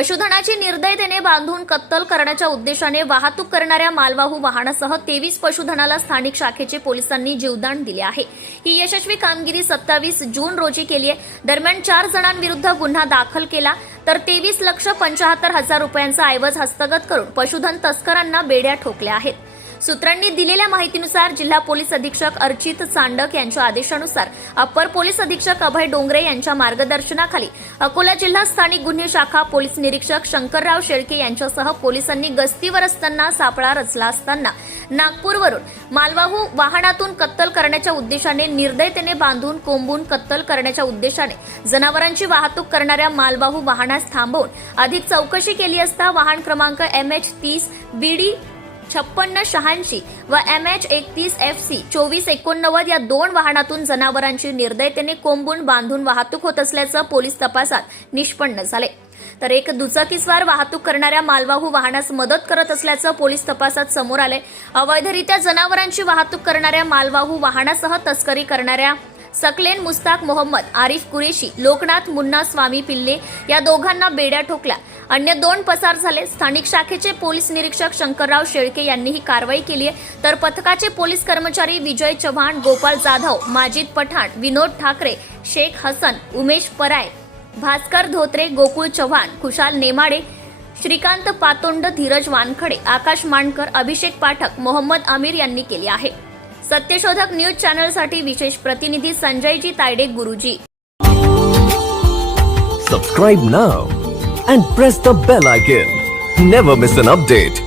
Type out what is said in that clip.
पशुधनाची निर्दयतेने बांधून कत्तल करण्याच्या उद्देशाने वाहतूक करणाऱ्या मालवाहू वाहनासह 23 पशुधनाला स्थानिक शाखेचे पोलिसांनी जीवदान दिले आहे। ही यशस्वी कामगिरी 27 जून रोजी केली आहे। दरम्यान 4 जणांविरुद्ध गुन्हा दाखल केला तर 23,75,000 रुपयांचा ऐवज हस्तगत करून पशुधन तस्करांना बेड्या ठोकल्या आहेत। सूत्रांनी दिलेल्या माहितीनुसार जिल्हा पोलीस अधीक्षक अर्चित चांडक यांच्या आदेशानुसार अप्पर पोलीस अधीक्षक अभय डोंगरे यांच्या मार्गदर्शनाखाली अकोला जिल्हा स्थानिक गुन्हे शाखा पोलीस निरीक्षक शंकरराव शेळके यांच्यासह पोलिसांनी गस्तीवर असताना सापळा रचला असताना नागपूरवरून मालवाहू वाहनातून कत्तल करण्याच्या उद्देशाने निर्दयतेने बांधून कोंबून कत्तल करण्याच्या उद्देशाने जनावरांची वाहतूक करणाऱ्या मालवाहू वाहनास थांबवून अधिक चौकशी केली असता वाहन क्रमांक MH30 BD 5686 व MH31 FC 2489 या 2 वाहनातून जनावरांची निर्दयतेने कोंबून बांधून वाहतूक होत असल्याचं पोलीस तपासात निष्पन्न झाले। तर एक दुचाकीस्वार वाहतूक करणाऱ्या मालवाहू वाहनास मदत करत असल्याचं पोलीस तपासात समोर आले। अवैधरित्या जनावरांची वाहतूक करणाऱ्या मालवाहू वाहनासह तस्करी करणाऱ्या सकलेन मुस्ताक मोहम्मद, आरिफ कुरेशी, लोकनाथ मुन्ना स्वामी पिल्ले या दोघांना बेड्या ठोकल्या। अन्य 2 पसार झाले। स्थानिक शाखेचे पोलीस निरीक्षक शंकरराव शेळके यांनी ही कारवाई केली आहे। तर पथकाचे पोलीस कर्मचारी विजय चव्हाण, गोपाल जाधव, माजिद पठाण, विनोद ठाकरे, शेख हसन, उमेश पराय, भास्कर धोत्रे, गोकुळ चव्हाण, खुशाल नेमाडे, श्रीकांत पातोंड, धीरज वानखडे, आकाश मांडकर, अभिषेक पाठक, मोहम्मद आमिर यांनी केली आहे। सत्यशोधक न्यूज चॅनलसाठी विशेष प्रतिनिधी संजयजी तायडे गुरुजी। Subscribe now and press the bell icon. Never miss an update.